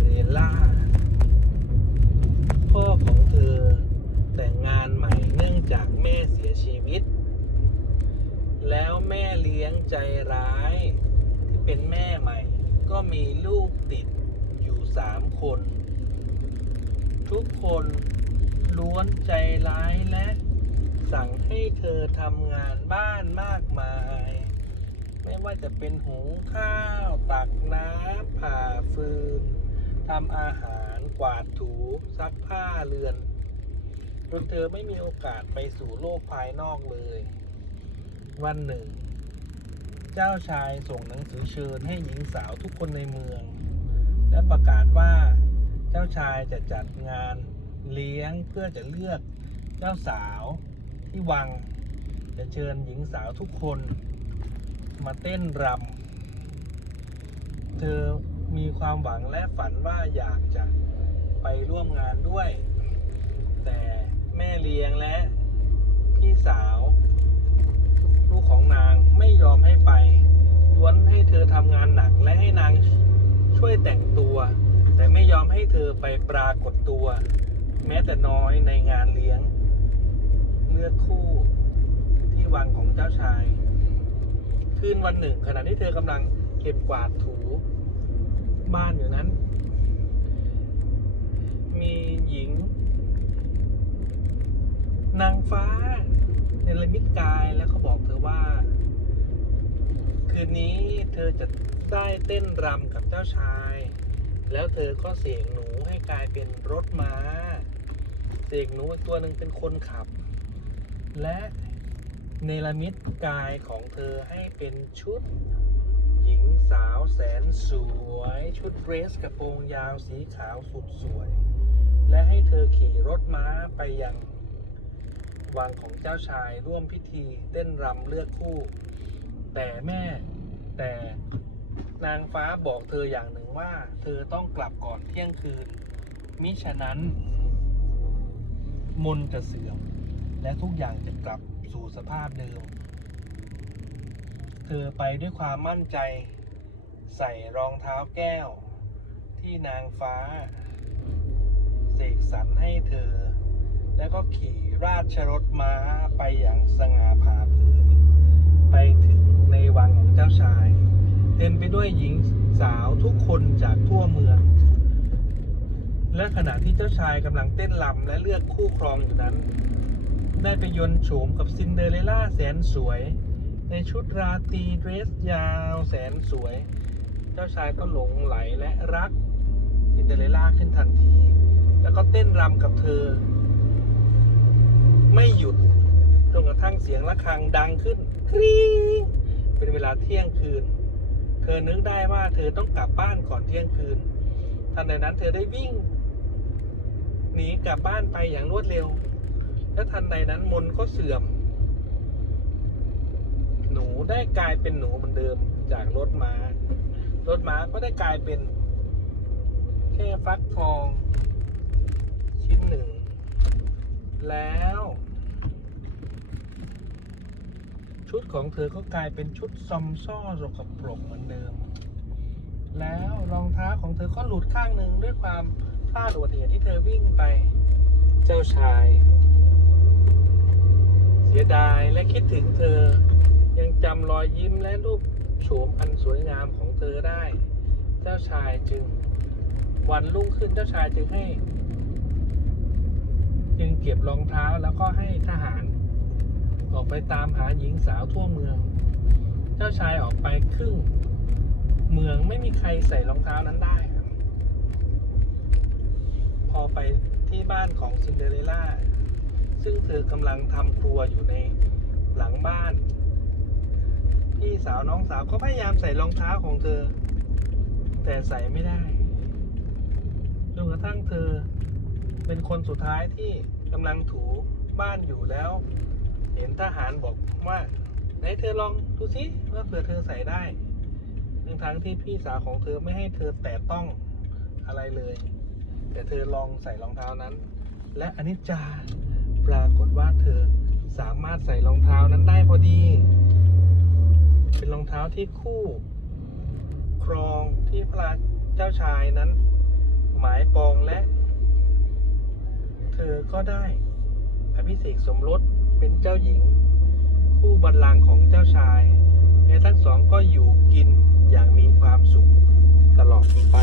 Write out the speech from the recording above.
เรล่า พ่อของเธอแต่งงานใหม่เนื่องจากแม่เสียชีวิต แล้วแม่เลี้ยงใจร้ายที่เป็นแม่ใหม่ ก็มีลูกติดอยู่สามคน ทุกคนล้วนใจร้ายและสั่งให้เธอทำงานบ้านมากมาย ไม่ว่าจะเป็นหุงข้าวต ทำอาหารกวาดถูซักผ้าเรือนจนเธอไม่มีโอกาสไปสู่โลกภายนอกเลย วันหนึ่ง เจ้าชายส่งหนังสือเชิญให้หญิงสาวทุกคนในเมือง และประกาศว่าเจ้าชายจะจัดงานเลี้ยงเพื่อจะเลือกเจ้าสาวที่วัง จะเชิญหญิงสาวทุกคนมาเต้นรำเธอ มีความหวังและฝันว่าอยากจะไปร่วมงานด้วย แต่แม่เลี้ยงและพี่สาว ลูกของนางไม่ยอมให้ไปล้วนให้เธอทำงานหนักและให้นางช่วยแต่งตัว แต่ไม่ยอมให้เธอไปปรากฏตัว แม้แต่น้อยในงานเลี้ยง เลือกคู่ที่วังของเจ้าชาย คืนวันหนึ่ง ขณะที่เธอกำลังเก็บกวาดถู บ้านอยู่นั้น มีหญิง นางฟ้าเนรมิตกายแล้วเขาบอกเธอว่า คืนนี้เธอจะได้เต้นรำกับเจ้าชาย แล้วเธอก็เสกหนูให้กลายเป็นรถม้า เสกหนูอีกตัวหนึ่งเป็นคนขับ และเนรมิตกายของเธอให้เป็นชุด หญิงสาวแสนสวย ชุดเดรสกระโปรงยาวสีขาวสุดสวย และให้เธอขี่รถม้าไปยัง วังของเจ้าชายร่วมพิธีเต้นรำเลือกคู่ แต่แม่แต่นางฟ้าบอกเธออย่างหนึ่งว่า เธอต้องกลับก่อนเที่ยงคืน มิฉะนั้น มนจะเสื่อม และทุกอย่างจะกลับสู่สภาพเดิม เธอไปด้วยความมั่นใจ ใส่รองเท้าแก้ว ที่นางฟ้า เสกสรรให้เธอ แล้วก็ขี่ราชรถม้าไปอย่างสง่าผ่าเผยไปถึงในวังของเจ้าชาย เต็มไปด้วยหญิงสาวทุกคนจากทั่วเมือง และขณะที่เจ้าชายกำลังเต้นรำและเลือกคู่ครองอยู่นั้น ได้ไปยนโฉมกับซินเดอเรลล่าแสนสวย ในชุดราตรีเดรสยาวแสนสวย เจ้าชายก็หลงไหลและรักซินเดอเรลล่าขึ้นทันที แล้วก็เต้นรำกับเธอ ไม่หยุดจนกระทั่งเสียงะระฆังดังขึ้นกรี๊งเป็นเวลาเที่ยงคืน เธอนึกได้ว่าเธอต้องกลับบ้านก่อนเที่ยงคืนทันใดนั้นเธอได้วิ่ง หนีกลับบ้านไปอย่างรวดเร็ว และทันใดนั้นมนก็เสื่อม ได้กลายเป็นหนูเหมือนเดิมจากรถม้ารถม้าก็ได้กลายเป็นแค่ฟักทองชิ้นหนึ่ง แล้ว ชุดของเธอก็กลายเป็นชุดซอมซ่อสกปรกเหมือนเดิม แล้วรองเท้าของเธอก็หลุดข้างหนึ่งด้วยความพลาดอุบัติเหตุที่เธอวิ่งไป เจ้าชาย เสียดายและคิดถึงเธอ จำรอยยิ้มและรูปโฉมอันสวยงามของเธอได้ เจ้าชายจึงวันรุ่งขึ้นเจ้าชายจึงให้ จึงเก็บรองเท้าแล้วก็ให้ทหาร ออกไปตามหาหญิงสาวทั่วเมือง เจ้าชายออกไปครึ่ง เมืองไม่มีใครใส่รองเท้านั้นได้ พอไปที่บ้านของซินเดอเรลล่าซึ่งเธอกำลังทำครัวอยู่ในหลังบ้าน พี่สาวน้องสาวก็พยายามใส่รองเท้าของเธอ แต่ใส่ไม่ได้จนกระทั่งเธอเป็นคนสุดท้ายที่กำลังถูบ้านอยู่แล้ว เห็นทหารบอกว่าไหนเธอลองดูสิว่าเผื่อเธอใส่ได้ทั้งทั้งที่พี่สาวของเธอไม่ให้เธอแตะต้องอะไรเลย แต่เธอลองใส่รองเท้านั้น และอนิจจาปรากฏว่าเธอสามารถใส่รองเท้านั้นได้พอดี เป็นรองเท้าที่คู่ครองที่พระเจ้าชายนั้น หมายปองและ เธอก็ได้อภิเษกสมรสเป็นเจ้าหญิง คู่บัลลังก์ของเจ้าชาย และทั้งสองก็อยู่กินอย่างมีความสุขตลอดไป